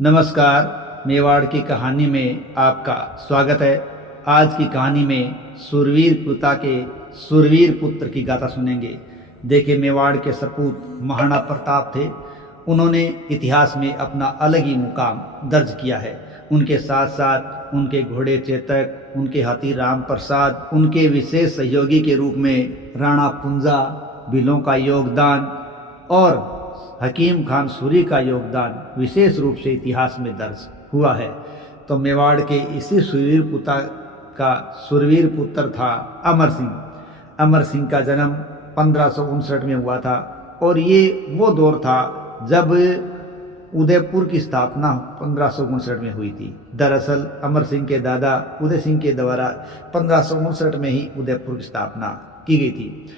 नमस्कार, मेवाड़ की कहानी में आपका स्वागत है। आज की कहानी में सुरवीर पिता के सुरवीर पुत्र की गाथा सुनेंगे। देखिए, मेवाड़ के सपूत महाराणा प्रताप थे। उन्होंने इतिहास में अपना अलग ही मुकाम दर्ज किया है। उनके साथ साथ उनके घोड़े चेतक, उनके हाथी राम प्रसाद, उनके विशेष सहयोगी के रूप में राणा पुंजा, भीलों का योगदान और हकीम खान सूरी का योगदान विशेष रूप से इतिहास में दर्ज हुआ है। तो मेवाड़ के इसी सुरवीर पुत्र का सुरवीर पुत्र था अमर सिंह। अमर सिंह का जन्म 1559 में हुआ था और ये वो दौर था जब उदयपुर की स्थापना 1559 में हुई थी। दरअसल अमर सिंह के दादा उदय सिंह के द्वारा 1559 में ही उदयपुर की स्थापना की गई थी।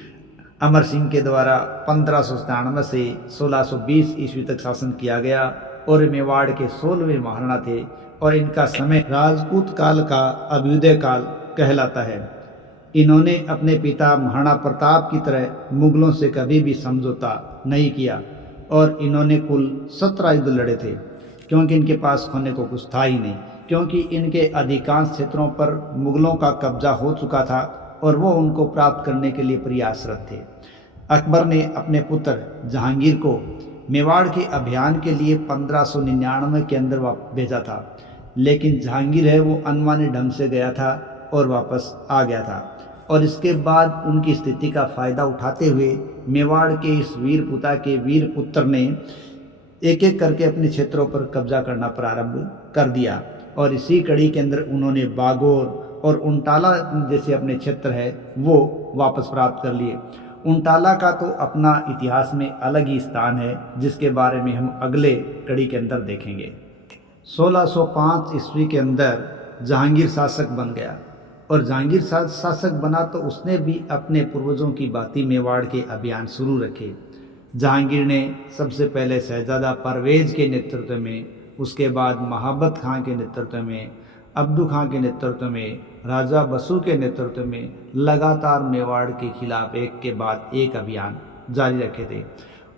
अमर सिंह के द्वारा 1597 से 1620 ईस्वी तक शासन किया गया और मेवाड़ के 16वें महाराणा थे और इनका समय राजपूत काल का अभ्युदय काल कहलाता है। इन्होंने अपने पिता महाराणा प्रताप की तरह मुगलों से कभी भी समझौता नहीं किया और इन्होंने कुल 17 युद्ध लड़े थे, क्योंकि इनके पास खोने को कुछ था ही नहीं, क्योंकि इनके अधिकांश क्षेत्रों पर मुगलों का कब्जा हो चुका था और वो उनको प्राप्त करने के लिए प्रयासरत थे। अकबर ने अपने पुत्र जहांगीर को मेवाड़ के अभियान के लिए 1599 के अंदर भेजा था, लेकिन जहांगीर है वो अनमाने ढंग से गया था और वापस आ गया था। और इसके बाद उनकी स्थिति का फ़ायदा उठाते हुए मेवाड़ के इस वीर पुता के वीर पुत्र ने एक एक करके अपने क्षेत्रों पर कब्जा करना प्रारंभ कर दिया और इसी कड़ी के अंदर उन्होंने बागोर और उनटाला जैसे अपने क्षेत्र है वो वापस प्राप्त कर लिए। उनटाला का तो अपना इतिहास में अलग ही स्थान है, जिसके बारे में हम अगले कड़ी के अंदर देखेंगे। 1605 ईस्वी के अंदर जहांगीर शासक बन गया और जहांगीर शासक बना तो उसने भी अपने पूर्वजों की भांति मेवाड़ के अभियान शुरू रखे। जहांगीर ने सबसे पहले शहजादा परवेज के नेतृत्व में, उसके बाद महाबत खां के नेतृत्व में, अब्दू खां के नेतृत्व में, राजा बसु के नेतृत्व में लगातार मेवाड़ के खिलाफ एक के बाद एक अभियान जारी रखे थे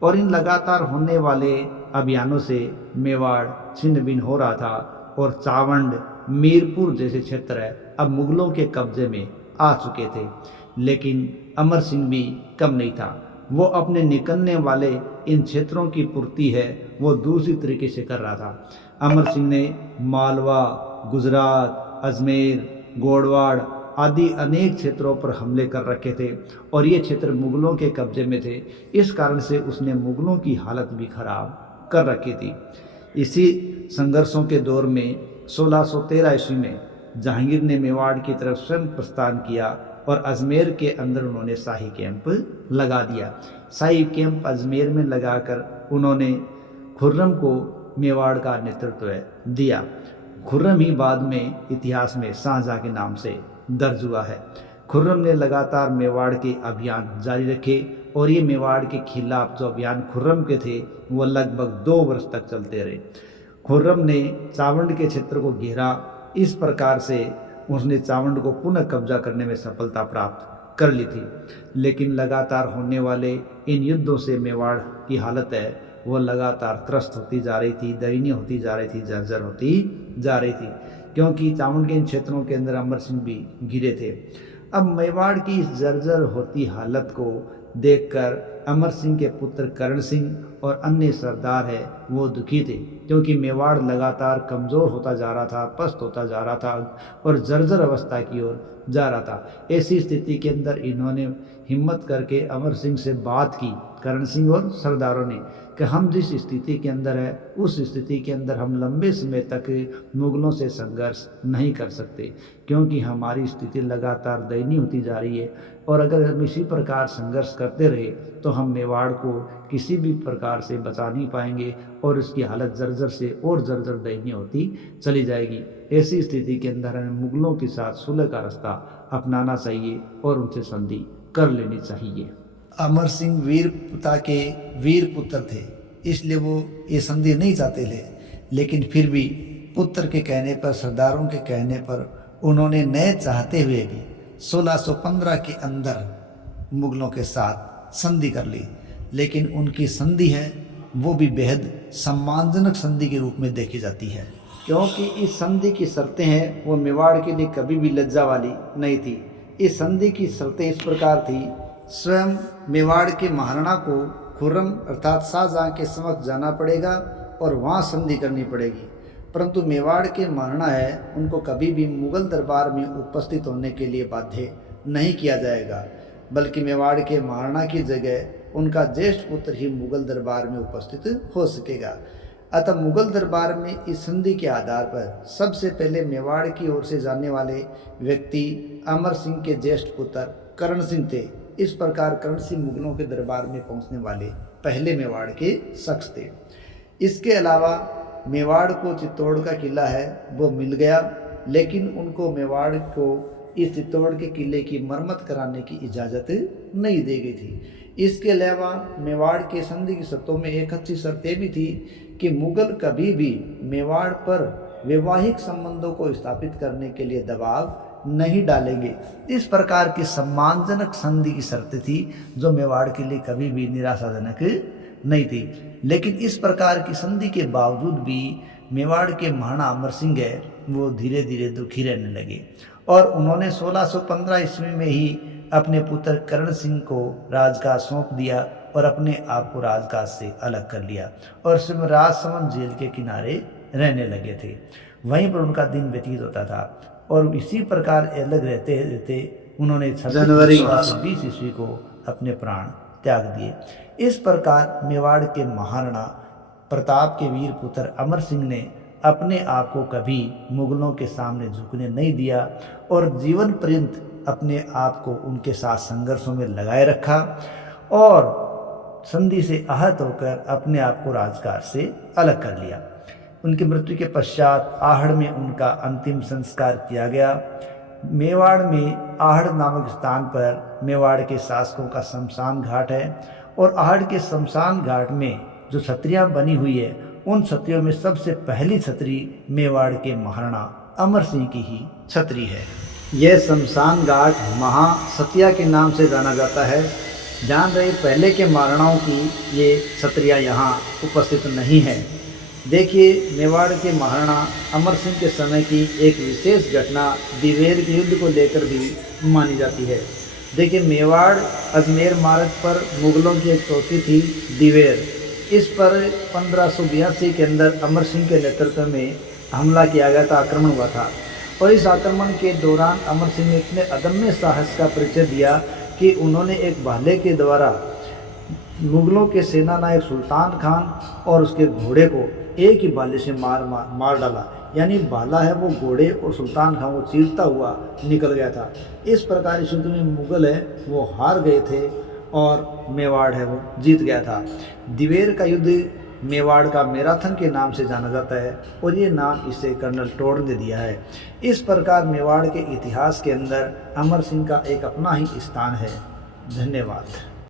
और इन लगातार होने वाले अभियानों से मेवाड़ छिन्न भिन्न हो रहा था और चावंड, मीरपुर जैसे क्षेत्र है अब मुगलों के कब्जे में आ चुके थे। लेकिन अमर सिंह भी कम नहीं था। वो अपने निकलने वाले इन क्षेत्रों की पूर्ति है वो दूसरी तरीके से कर रहा था। अमर सिंह ने मालवा, गुजरात, अजमेर, गोड़वाड़ आदि अनेक क्षेत्रों पर हमले कर रखे थे और ये क्षेत्र मुगलों के कब्जे में थे। इस कारण से उसने मुगलों की हालत भी खराब कर रखी थी। इसी संघर्षों के दौर में 1613 ईस्वी में जहांगीर ने मेवाड़ की तरफ स्वयं प्रस्थान किया और अजमेर के अंदर उन्होंने शाही कैंप लगा दिया। शाही कैंप अजमेर में लगाकर उन्होंने खुर्रम को मेवाड़ का नेतृत्व दिया। खुर्रम ही बाद में इतिहास में शाहजहां के नाम से दर्ज हुआ है। खुर्रम ने लगातार मेवाड़ के अभियान जारी रखे और ये मेवाड़ के खिलाफ जो अभियान खुर्रम के थे वो लगभग 2 वर्ष तक चलते रहे। खुर्रम ने चावंड के क्षेत्र को घेरा। इस प्रकार से उसने चावंड को पुनः कब्जा करने में सफलता प्राप्त कर ली थी, लेकिन लगातार होने वाले इन युद्धों से मेवाड़ की हालत है वो लगातार त्रस्त होती जा रही थी, दयनीय होती जा रही थी, जर्जर होती जा रही थी, क्योंकि चावंड के इन क्षेत्रों के अंदर अमर सिंह भी घिरे थे। अब मेवाड़ की इस जर्जर होती हालत को देखकर अमर सिंह के पुत्र करण सिंह और अन्य सरदार है वो दुखी थे, क्योंकि मेवाड़ लगातार कमज़ोर होता जा रहा था, पस्त होता जा रहा था और जर्जर अवस्था की ओर जा रहा था। ऐसी स्थिति के अंदर इन्होंने हिम्मत करके अमर सिंह से बात की, करण सिंह और सरदारों ने, कि हम जिस स्थिति के अंदर है उस स्थिति के अंदर हम लंबे समय तक मुगलों से संघर्ष नहीं कर सकते, क्योंकि हमारी स्थिति लगातार दयनीय होती जा रही है और अगर हम इसी प्रकार संघर्ष करते रहे तो हम मेवाड़ को किसी भी प्रकार से बचा नहीं पाएंगे और उसकी हालत जर्जर से और जर्जर दयनीय होती चली जाएगी। ऐसी स्थिति के अंदर हमें मुगलों के साथ सुलह का रास्ता अपनाना चाहिए और उनसे संधि कर लेनी चाहिए। अमर सिंह वीर पिता के वीर पुत्र थे, इसलिए वो ये संधि नहीं चाहते थे, लेकिन फिर भी पुत्र के कहने पर, सरदारों के कहने पर उन्होंने न चाहते हुए भी 1615 के अंदर मुगलों के साथ संधि कर ली। लेकिन उनकी संधि है वो भी बेहद सम्मानजनक संधि के रूप में देखी जाती है, क्योंकि इस संधि की शर्तें हैं वो मेवाड़ के लिए कभी भी लज्जा वाली नहीं थी। इस संधि की शर्तें इस प्रकार थी, स्वयं मेवाड़ के महाराणा को खुर्रम अर्थात शाहजहाँ के समक्ष जाना पड़ेगा और वहाँ संधि करनी पड़ेगी, परंतु मेवाड़ के महाराणा है उनको कभी भी मुगल दरबार में उपस्थित होने के लिए बाध्य नहीं किया जाएगा, बल्कि मेवाड़ के महाराणा की जगह उनका ज्येष्ठ पुत्र ही मुगल दरबार में उपस्थित हो सकेगा। अतः मुगल दरबार में इस संधि के आधार पर सबसे पहले मेवाड़ की ओर से जाने वाले व्यक्ति अमर सिंह के ज्येष्ठ पुत्र करण सिंह थे। इस प्रकार करण सिंह मुगलों के दरबार में पहुंचने वाले पहले मेवाड़ के शख्स थे। इसके अलावा मेवाड़ को चित्तौड़ का किला है वो मिल गया, लेकिन उनको मेवाड़ को इस चित्तौड़ के किले की मरम्मत कराने की इजाज़त नहीं दी गई थी। इसके अलावा मेवाड़ के संधि की शर्तों में एक अच्छी शर्त भी थी कि मुगल कभी भी मेवाड़ पर वैवाहिक संबंधों को स्थापित करने के लिए दबाव नहीं डालेंगे। इस प्रकार की सम्मानजनक संधि की शर्तें थी जो मेवाड़ के लिए कभी भी निराशाजनक नहीं थी। लेकिन इस प्रकार की संधि के बावजूद भी मेवाड़ के महाराणा अमर सिंह है वो धीरे धीरे दुखी रहने लगे और उन्होंने 1615 ईस्वी में ही अपने पुत्र करण सिंह को राजकाज सौंप दिया और अपने आप को राजकाज से अलग कर लिया और स्वयं राजसमंद झील के किनारे रहने लगे थे। वहीं पर उनका दिन व्यतीत होता था और इसी प्रकार अलग रहते रहते उन्होंने जनवरी 20 ईस्वी को अपने प्राण त्याग दिए। इस प्रकार मेवाड़ के महाराणा प्रताप के वीर पुत्र अमर सिंह ने अपने आप को कभी मुगलों के सामने झुकने नहीं दिया और जीवन पर्यंत अपने आप को उनके साथ संघर्षों में लगाए रखा और संधि से आहत होकर अपने आप को राजकाज से अलग कर लिया। उनकी मृत्यु के पश्चात आहड़ में उनका अंतिम संस्कार किया गया। मेवाड़ में आहड़ नामक स्थान पर मेवाड़ के शासकों का शमशान घाट है और आहड़ के शमशान घाट में जो छतरियाँ बनी हुई है उन छतरियों में सबसे पहली छतरी मेवाड़ के महाराणा अमर सिंह की ही छतरी है। यह शमशान घाट महासतिया के नाम से जाना जाता है। जान रहे पहले के महाराणाओं की ये छतरियाँ यहाँ उपस्थित नहीं है। देखिए मेवाड़ के महाराणा अमर सिंह के समय की एक विशेष घटना दिवेर के युद्ध को लेकर भी मानी जाती है। देखिए मेवाड़ अजमेर मार्ग पर मुगलों की एक चौकी थी दिवेर। इस पर 1582 के अंदर अमर सिंह के नेतृत्व में हमला किया गया था, आक्रमण हुआ था और इस आक्रमण के दौरान अमर सिंह ने इतने अदम्य साहस का परिचय दिया कि उन्होंने एक भाले के द्वारा मुगलों के सेना नायक सुल्तान खान और उसके घोड़े को एक ही भाले से मार डाला। यानी भाला है वो घोड़े और सुल्तान खान को चीरता हुआ निकल गया था। इस प्रकार इस युद्ध में मुगल है वो हार गए थे और मेवाड़ है वो जीत गया था। दिवेर का युद्ध मेवाड़ का मैराथन के नाम से जाना जाता है और ये नाम इसे कर्नल टोड ने दिया है। इस प्रकार मेवाड़ के इतिहास के अंदर अमर सिंह का एक अपना ही स्थान है। धन्यवाद।